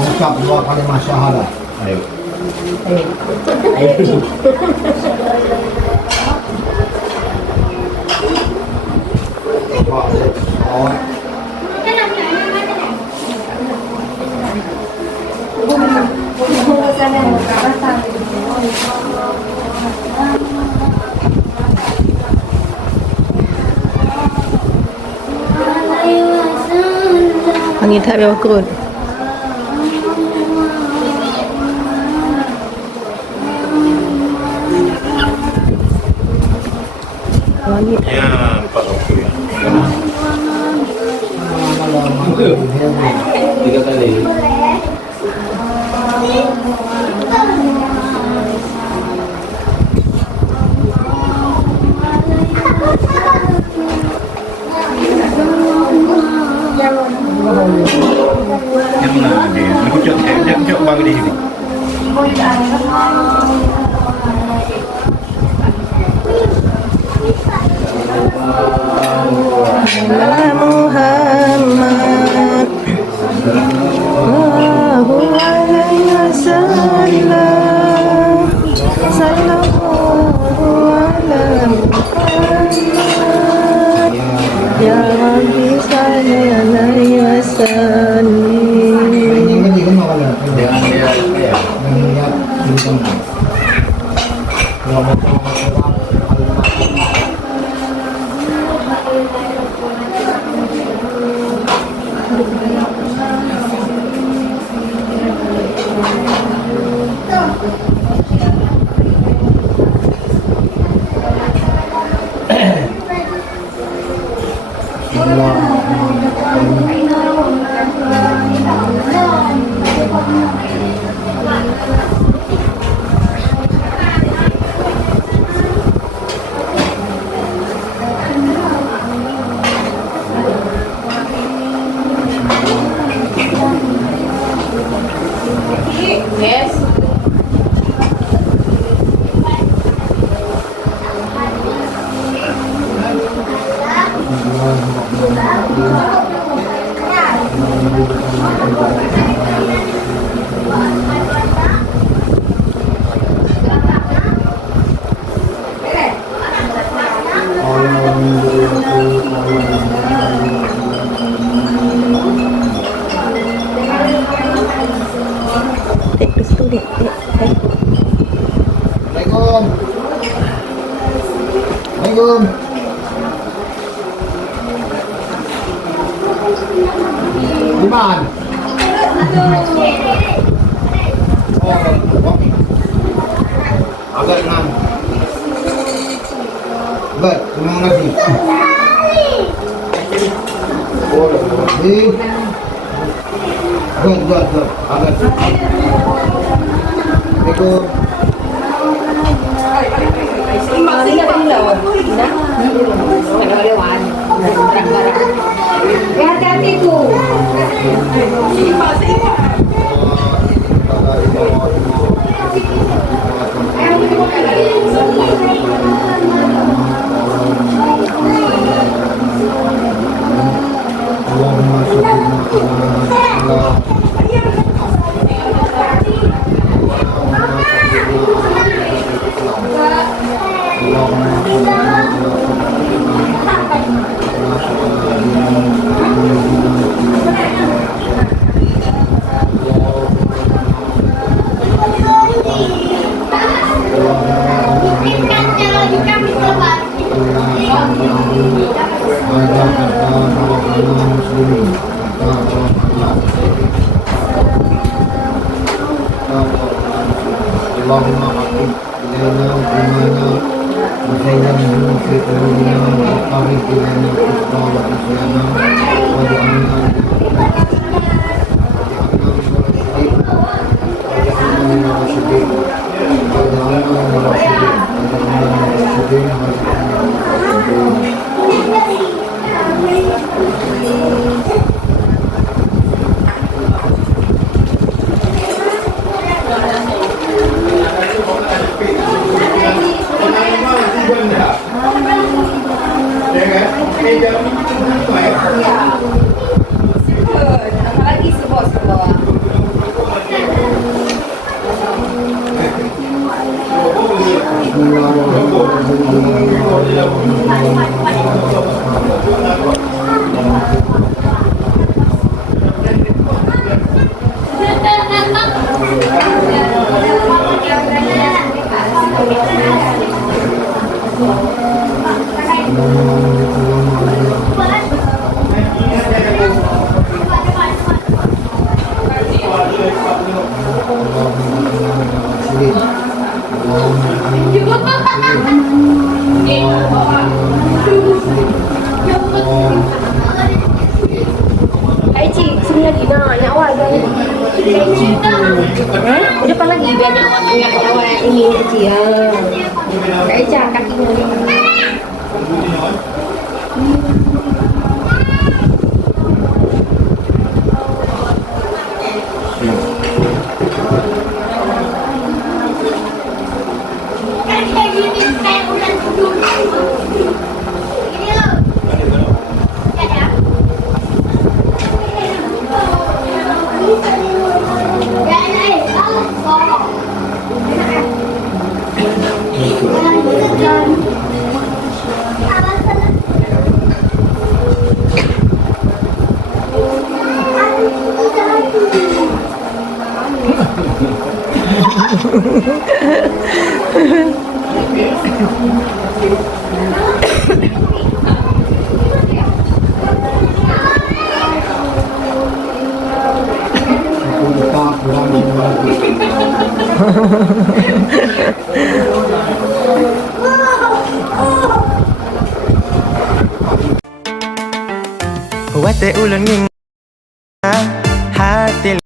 mengucap dua kalimat syahadat. Ayo. Angin tak biar kurut. Angin. Ya, empat waktu ya. Tiga kali. Yang mana dia? Aku cok bagi di sini. Muhammad Allahu alaihi wasallam sallallahu ala Muhammad ya Rabbi salli alaihi wasallam. Ini kan makan Jangan dia ya. mengingat bintang. Kalau mau Yes. Take the student. Assalamualaikum. Assalamualaikum. Iman. Oh, agak enam. Bet, terima kasih. Oh, terima kasih. Bet, agak. Assalamualaikum. Masih apa enggak? Nah, ada lewat. Hati-hati tuh. Allahumma sholli ala Allahumma aqim ilaina imana wa zayyinna fi qulubina wa qarrib ilaina al-kufra wa al-isyana wa ja'alna min ar-rasyidin wa ja'alna min ar-rasyidin wa ja'alna min ar-rasyidin wa ja'alna min ar-rasyidin. Ya kan? Meja itu baik. Depan lagi biar nggak ketawa ini dia. Kayak Eca kakinya. Kita kurang lagi. Huwag tayo ulang